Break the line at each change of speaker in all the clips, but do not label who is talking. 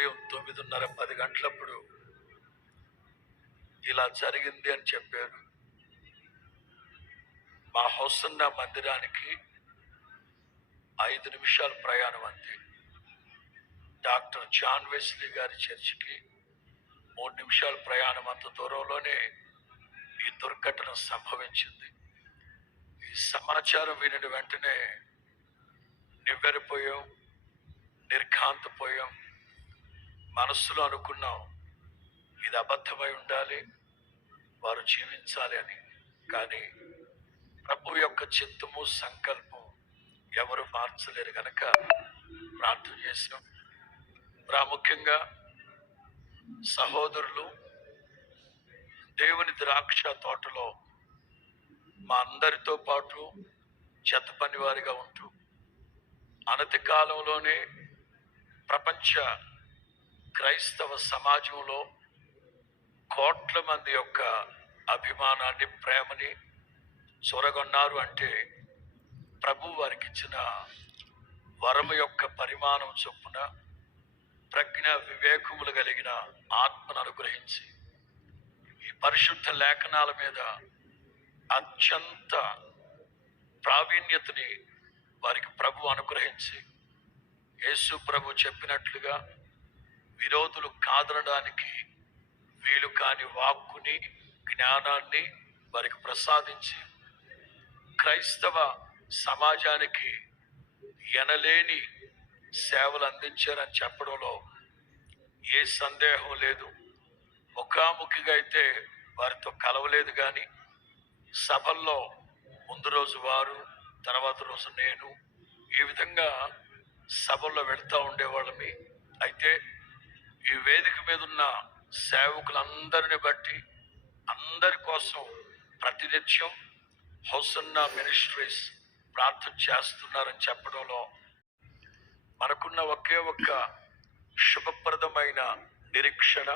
ఉదయం తొమ్మిదిన్నర పది గంటలప్పుడు ఇలా జరిగింది అని చెప్పారు. మా హౌసన్న మందిరానికి ఐదు నిమిషాల ప్రయాణం అంతే. డాక్టర్ జాన్ వెస్లీ గారి చర్చికి మూడు నిమిషాల ప్రయాణం అంత దూరంలోనే ఈ దుర్ఘటన సంభవించింది. ఈ సమాచారం వినిన వెంటనే నివ్వెరిపోయాం నిర్ఘాంతపోయాం. మనస్సులో అనుకున్నాం ఇది అబద్ధమై ఉండాలి వారు జీవించాలి అని. కానీ ప్రభు యొక్క చిత్తము సంకల్పం ఎవరు మార్చలేరు కనుక ప్రార్థన చేసినాం ప్రాముఖ్యంగా సహోదరులు దేవుని ద్రాక్ష తోటలో మా అందరితో పాటు జత పనివారిగా ఉంటూ అనతి కాలంలోనే ప్రపంచ క్రైస్తవ సమాజంలో కోట్ల మంది యొక్క అభిమానాన్ని ప్రేమని చొరగొన్నారు అంటే ప్రభు వారికి ఇచ్చిన వరము యొక్క పరిమాణం చొప్పున ప్రజ్ఞ వివేకములు కలిగిన ఆత్మను అనుగ్రహించి ఈ పరిశుద్ధ లేఖనాల మీద అత్యంత ప్రావీణ్యతని వారికి ప్రభు అనుగ్రహించి యేసు ప్రభు చెప్పినట్లుగా విరోధులు కాదనడానికి వీలు కాని వాక్కుని జ్ఞానాన్ని వారికి ప్రసాదించి క్రైస్తవ సమాజానికి ఎనలేని సేవలు అందించారని చెప్పడంలో ఏ సందేహం లేదు. ముఖాముఖిగా అయితే వారితో కలవలేదు కానీ సభల్లో ముందు రోజు వారు తర్వాత రోజు నేను ఈ విధంగా సభల్లో వెళ్తూ ఉండేవాళ్ళమి. అయితే ఈ వేదిక మీద ఉన్న సేవకులందరిని బట్టి అందరి కోసం ప్రతినిత్యం హౌసన్న మినిస్ట్రీస్ ప్రార్థన చేస్తున్నారని చెప్పడంలో మనకున్న ఒకే ఒక్క శుభప్రదమైన నిరీక్షణ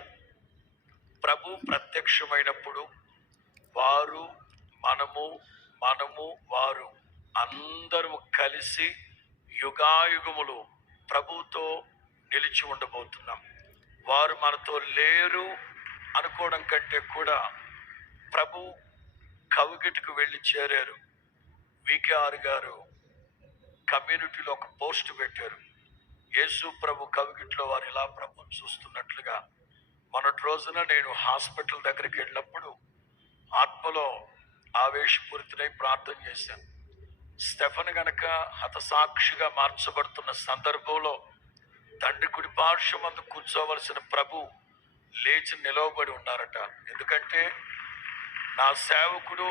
ప్రభు ప్రత్యక్షమైనప్పుడు వారు మనము మనము వారు అందరూ కలిసి యుగాయుగములు ప్రభుతో నిలిచి ఉండబోతున్నాం. నాతో లేరు అనుకోవడం కంటే కూడా ప్రభు కవిగిటికి వెళ్ళి చేరారు. వికేఆర్ గారు కమ్యూనిటీలో ఒక పోస్ట్ పెట్టారు. యేసు ప్రభు కవిగిట్లో వారు ఇలా ప్రభు చూస్తున్నట్లుగా మొన్నటి రోజున నేను హాస్పిటల్ దగ్గరికి వెళ్ళినప్పుడు ఆత్మలో ఆవేశపూరితులై ప్రార్థన చేశాను. స్టెఫన్ గనక హతసాక్షిగా మార్చబడుతున్న సందర్భంలో తండ్రి కుడి పార్శ్వమందు కూర్చోవలసిన ప్రభు లేచి నిలవబడి ఉన్నారట. ఎందుకంటే నా సేవకుడు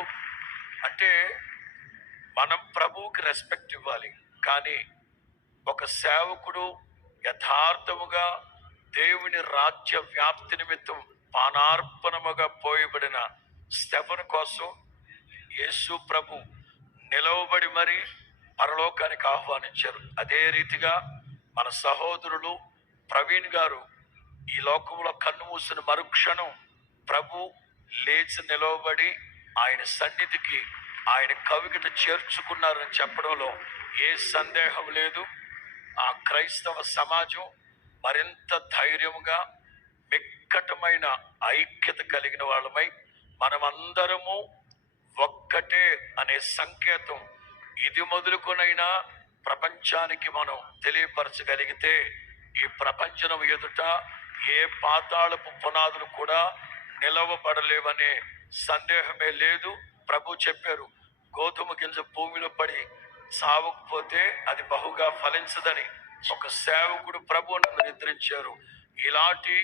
అంటే మనం ప్రభువుకి రెస్పెక్ట్ ఇవ్వాలి. కానీ ఒక సేవకుడు యథార్థముగా దేవుని రాజ్య వ్యాప్తి నిమిత్తం పానార్పణముగా పోయబడిన స్టెఫన్ కోసం యేసు ప్రభు నిలవబడి మరి పరలోకానికి ఆహ్వానించారు. అదే రీతిగా మన సహోదరులు ప్రవీణ్ గారు ఈ లోకంలో కన్ను మూసిన మరుక్షణం ప్రభు లేచి నిలవబడి ఆయన సన్నిధికి ఆయన కవికత చేర్చుకున్నారని చెప్పడంలో ఏ సందేహం లేదు. ఆ క్రైస్తవ సమాజం మరింత ధైర్యంగా మిక్కటమైన ఐక్యత కలిగిన వాళ్ళమై మనమందరము ఒక్కటే అనే సంకేతం ఇది మొదలుకొనైనా ప్రపంచానికి మనం తెలియపరచగలిగితే ఈ ప్రపంచం ఎదుట ఏ పాతాళపు పునాదులు కూడా నిలవబడలేవనే సందేహమే లేదు. ప్రభు చెప్పారు గోధుమ గింజ భూమిలో పడి సావకపోతే అది బహుగా ఫలించదని. ఒక సేవకుడు ప్రభు నన్ను నిద్రించారు. ఇలాంటి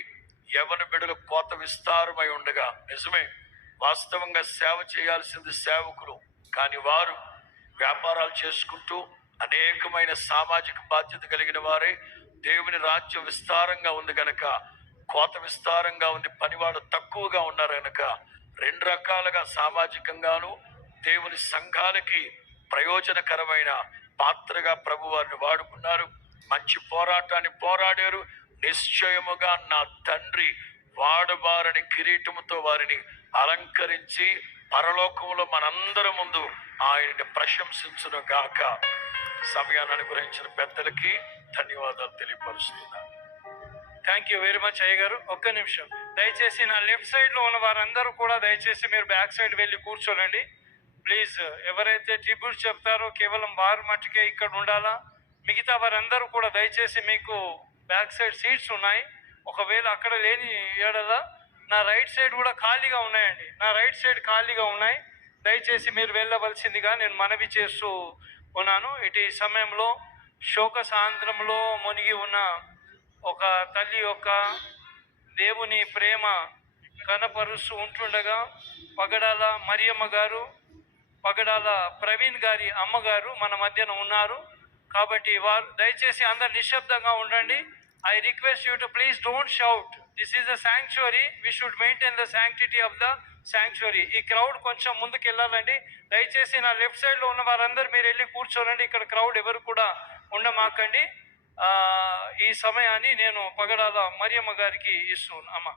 యవన బిడలు కోత విస్తారమై ఉండగా నిజమే వాస్తవంగా సేవ చేయాల్సింది సేవకులు కానీ వారు వ్యాపారాలు చేసుకుంటూ అనేకమైన సామాజిక బాధ్యత కలిగిన వారే దేవుని రాజ్యం విస్తారంగా ఉంది కనుక కోత విస్తారంగా ఉంది పనివాడు తక్కువగా ఉన్నారు కనుక రెండు రకాలుగా సామాజికంగాను దేవుని సంఘాలకి ప్రయోజనకరమైన పాత్రగా ప్రభు వారిని వాడుకున్నారు. మంచి పోరాటాన్ని పోరాడారు. నిశ్చయముగా నా తండ్రి వాడబారని కిరీటముతో వారిని అలంకరించి పరలోకంలో మనందరి ముందు ఆయన్ని ప్రశంసించును గాక సమయాన్ని అనుగ్రహించిన పెద్దలకి ధన్యవాదాలు తెలియపరుస్తున్నాను.
థ్యాంక్ యూ వెరీ మచ్ అయ్య గారు. ఒక్క నిమిషం. దయచేసి నా లెఫ్ట్ సైడ్లో ఉన్న వారందరూ కూడా దయచేసి మీరు బ్యాక్ సైడ్ వెళ్ళి కూర్చోనండి. ప్లీజ్ ఎవరైతే ట్రిబ్యూట్ చెప్తారో కేవలం వారు మట్టుకే ఇక్కడ ఉండాలా? మిగతా వారందరూ కూడా దయచేసి మీకు బ్యాక్ సైడ్ సీట్స్ ఉన్నాయి. ఒకవేళ అక్కడ లేని ఏడల నా రైట్ సైడ్ కూడా ఖాళీగా ఉన్నాయండి. నా రైట్ సైడ్ ఖాళీగా ఉన్నాయి. దయచేసి మీరు వెళ్ళవలసిందిగా నేను మనవి చేస్తూ ఉన్నాను. ఇటు సమయంలో శోక సాంద్రంలో మునిగి ఉన్న ఒక తల్లి యొక్క దేవుని ప్రేమ కనపరుస్తూ ఉంటుండగా పగడాల మరియమ్మ గారు పగడాల ప్రవీణ్ గారి అమ్మగారు మన మధ్యన ఉన్నారు. కాబట్టి వారు దయచేసి అందరు నిశ్శబ్దంగా ఉండండి. I request you to please don't shout. This is the sanctuary we should maintain the sanctity of the sanctuary ఈ క్రౌడ్ కొంచెం ముందుకు వెళ్ళాలండి దయచేసి నా లెఫ్ట్ సైడ్లో ఉన్న వారందరూ మీరు వెళ్ళి కూర్చోనండి. ఇక్కడ క్రౌడ్ ఎవరు కూడా ఉండమాకండి. ఈ సమయాన్ని నేను పగడాల మరియమ్మ గారికి ఇస్తున్నాను. అమ్మ.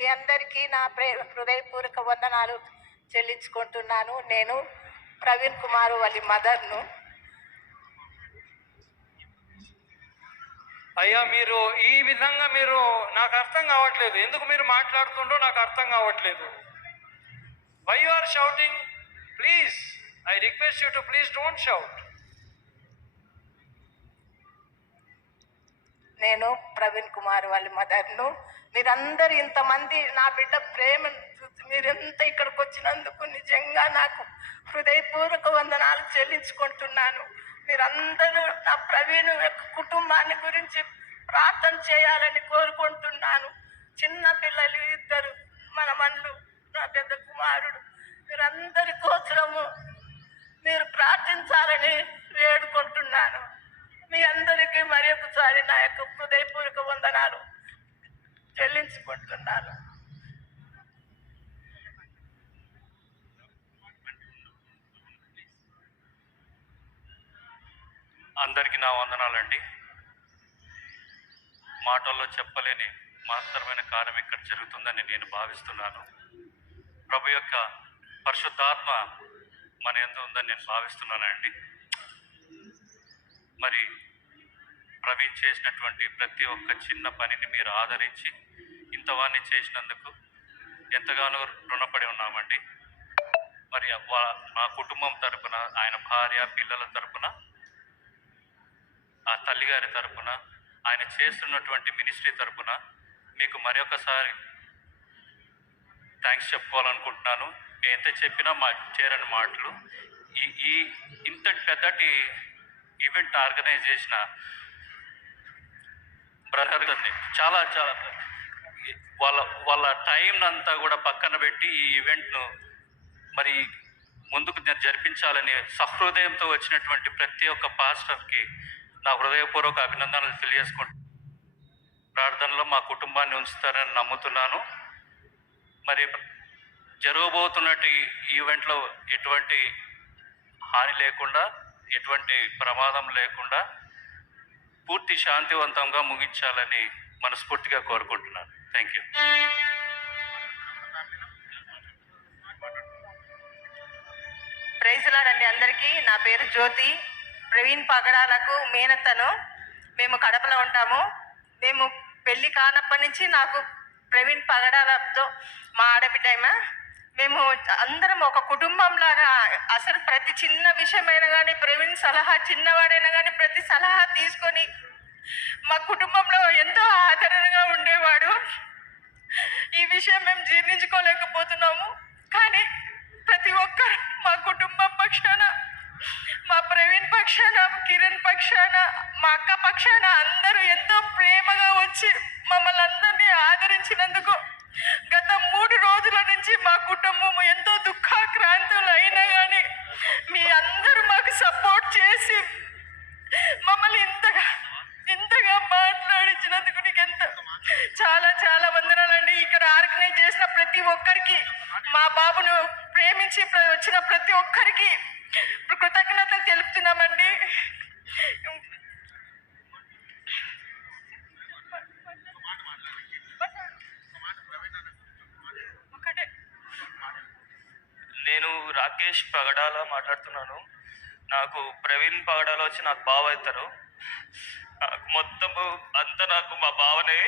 మీ అందరికీ నా ప్రే హృదయపూర్వక వందనాలు చెల్లించుకుంటున్నాను. నేను ప్రవీణ్ కుమార్ వాళ్ళ మదర్ను
అయ్యా మీరు ఈ విధంగా మీరు నాకు అర్థం కావట్లేదు. ఎందుకు మీరు మాట్లాడుతుండో నాకు అర్థం కావట్లేదు. Why you are shouting please I request you to please don't shout
నేను ప్రవీణ్ కుమార్ వాళ్ళ మదర్ను. మీరందరూ ఇంతమంది నా బిడ్డ ప్రేమ మీరెంత ఇక్కడికి వచ్చినందుకు నిజంగా నాకు హృదయపూర్వక వందనాలు చెల్లించుకుంటున్నాను. మీరందరూ నా ప్రవీణ్ యొక్క కుటుంబాన్ని గురించి ప్రార్థన చేయాలని కోరుకుంటున్నాను. చిన్న పిల్లలు ఇద్దరు మన మనలు నా పెద్ద కుమారుడు మీరందరి కోసము మీరు ప్రార్థించాలని వేడుకుంటున్నాను. మీ అందరికీ మరి ఒకసారి నా యొక్క హృదయపూర్వక వందనాలు చెల్లించుకుంటున్నాను.
అందరికీ నా వందనాలండి. మాటల్లో చెప్పలేని మహత్తరమైన కార్యం ఇక్కడ జరుగుతుందని నేను భావిస్తున్నాను. ప్రభు యొక్క పరిశుద్ధాత్మ మన ఎందు ఉందని నేను భావిస్తున్నానండి. మరి ప్రవీణ్ చేసినటువంటి ప్రతి ఒక్క చిన్న పనిని మీరు ఆదరించి ఇంతవాన్ని చేసినందుకు ఎంతగానో రుణపడి ఉన్నామండి. మరి వా- మా కుటుంబం తరపున ఆయన భార్య పిల్లల తరపున ఆ తల్లిగారి తరపున ఆయన చేస్తున్నటువంటి మినిస్ట్రీ తరపున మీకు మరొకసారి థ్యాంక్స్ చెప్పుకోవాలనుకుంటున్నాను. నేను ఎంత చెప్పినా మా చేరని మాటలు. ఈ ఈ ఇంతటి పెద్దటి ఈవెంట్ ఆర్గనైజ్ చేసిన బ్రదర్ చాలా చాలా వాళ్ళ వాళ్ళ టైం అంతా కూడా పక్కన పెట్టి ఈ ఈవెంట్ను మరి ముందుకు జరిపించాలని సహృదయంతో వచ్చినటువంటి ప్రతి ఒక్క పాస్టర్కి నా హృదయపూర్వక అభినందనలు తెలియజేసుకుంటూ ప్రార్థనలో మా కుటుంబాన్ని ఉంచుతారని నమ్ముతున్నాను. మరి జరగబోతున్నట్టు ఈవెంట్లో ఎటువంటి హాని లేకుండా ఎటువంటి ప్రమాదం లేకుండా పూర్తి శాంతివంతంగా ముగించాలని మనస్ఫూర్తిగా కోరుకుంటున్నాను. Thank you.
ప్రైజులారండి అందరికీ. నా పేరు జ్యోతి. ప్రవీణ్ పగడాలకు మేనత్తను. మేము కడపలో ఉంటాము. మేము పెళ్ళి కానప్పటి నుంచి నాకు ప్రవీణ్ పగడాలతో మా ఆడబిడ్డ మేము అందరం ఒక కుటుంబం లాగా అసలు ప్రతి చిన్న విషయమైనా కానీ ప్రవీణ్ సలహా చిన్నవాడైనా కానీ ప్రతి సలహా తీసుకొని మా కుటుంబంలో ఎంతో ఆదరణగా ఉండేవాడు. ఈ విషయం మేము జీర్ణించుకోలేకపోతున్నాము. సపోర్ట్ చేసి మమ్మల్ని ఇంతగా ఇంతగా మాట్లాడించినందుకు నీకు ఎంత చాలా చాలా వందనాలండి. ఇక్కడ ఆర్గనైజ్ చేసిన ప్రతి ఒక్కరికి మా బాబును ప్రేమించి ప్ర- వచ్చిన ప్రతి ఒక్కరికి కృతజ్ఞతలు తెలుపుతున్నామండి.
నేను రాకేష్ పగడాల మాట్లాడుతున్నాను. నాకు ప్రవీణ్ పాడాలో వచ్చి నాకు బావ అవుతారు నాకు మొత్తము అంతా నాకు మా బావనే.